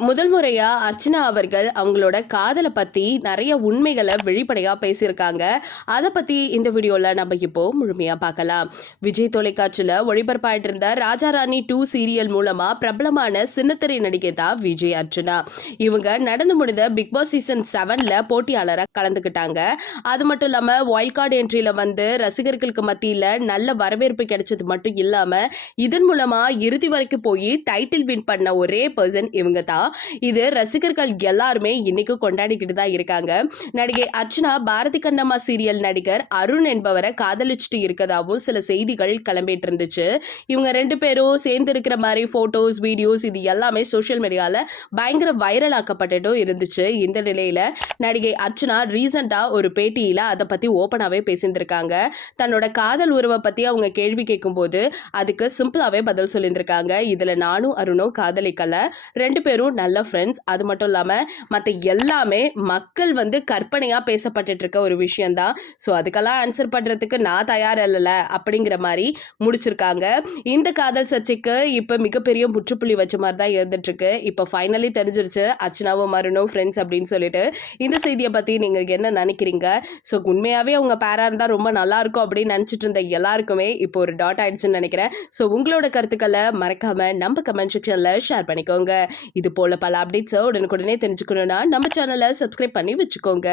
முதல் முறையா அர்ச்சனா அவர்கள் அவங்களோட காதல பத்தி நெறைய உண்மைகள வெளிப்படையா பேசியிருக்காங்க. அத பத்தி இந்த வீடியோல நம்ம இப்போ முழுமையா பார்க்கலாம். விஜய் தொலைக்காட்சியில ஒளிபரப்பாயிட்டு இருந்த ராஜா ராணி 2 சீரியல் மூலமா பிரபலமான சின்னத்திரை நடிகை தான் விஜய் அர்ச்சனா. இவங்க நடந்து முடிந்த பிக் பாஸ் சீசன் 7ல போட்டியாளரா கலந்துக்கிட்டாங்க. அது மட்டும் இல்லாம வைல்ட் கார்டு என்ட்ரில வந்து ரசிகர்களுக்கு மத்தியில நல்ல வரவேற்பு கிடைச்சது மட்டும் இல்லாம, இதன் மூலமா இறுதி வரைக்கும் போய் டைட்டில் வின் பண்ண ஒரே பெர்சன் இவங்க தான். இது ரசிகர்கள் எல்லாருமே இன்னைக்கு கொண்டாடிக்கிட்டு தான் இருக்காங்க. நடிகை அர்ச்சனா பாரதி கண்ணம்மா சீரியல் நடிகர் அருண் என்பவரை காதலிச்சுட்டு இருக்கதாவும் சில செய்திகள் கிளம்பிட்டு இருந்துச்சு. இவங்க 2 பேரும் சேர்ந்து இருக்கிற மாதிரி போட்டோஸ், வீடியோஸ் இது எல்லாமே சோசியல் மீடியால பயங்கர வைரல் ஆக்கப்பட்டுட்டும் இருந்துச்சு. இந்த நிலையில நடிகை அர்ச்சனா ரீசெண்டா ஒரு பேட்டியில அதை பத்தி ஓப்பனாவே பேசியிருந்திருக்காங்க. தன்னோட காதல் உறவை பத்தி அவங்க கேள்வி கேட்கும்போது அதுக்கு சிம்பிளாவே பதில் சொல்லியிருந்திருக்காங்க. இதுல நானும் அருணும் காதலிக்கல, 2 பேரும் நல்ல ஃப்ரெண்ட்ஸ். அது மட்டும் இல்லாம மத்த எல்லாமே மக்கள் வந்து கற்பனையா பேசப்பட்டுட்டு இருக்க ஒரு விஷயம் தான். ஸோ அதுக்கெல்லாம் ஆன்சர் பண்றதுக்கு நான் தயார் இல்லல அப்படிங்கிற மாதிரி முடிச்சிருக்காங்க. இந்த காதல் சர்ச்சைக்கு இப்ப மிகப்பெரிய முற்றுப்புள்ளி வச்ச மாதிரி தான் இருந்துட்டு இருக்கு. இப்ப ஃபைனலி தெரிஞ்சிருச்சு அர்ச்சனாவும் அருணும் ஃப்ரெண்ட்ஸ் அப்படின்னு சொல்லிட்டு. இந்த செய்தியை பத்தி நீங்க என்ன நினைக்கிறீங்க? ஸோ உண்மையாவே அவங்க பேரா இருந்தா ரொம்ப நல்லா இருக்கும் அப்படின்னு நினைச்சிட்டு இருந்த எல்லாருக்குமே இப்போ ஒரு டாட் ஆயிடுச்சுன்னு நினைக்கிறேன். ஸோ உங்களோட கருத்துக்களை மறக்காம நம்ம கமெண்ட் செக்ஷன்ல ஷேர் பண்ணிக்கோங்க. இது போல பல அப்டேட்ஸை உடனுக்குடனே தெரிஞ்சுக்கணும்னா நம்ம சேனலை சப்ஸ்கிரைப் பண்ணி வச்சுக்கோங்க.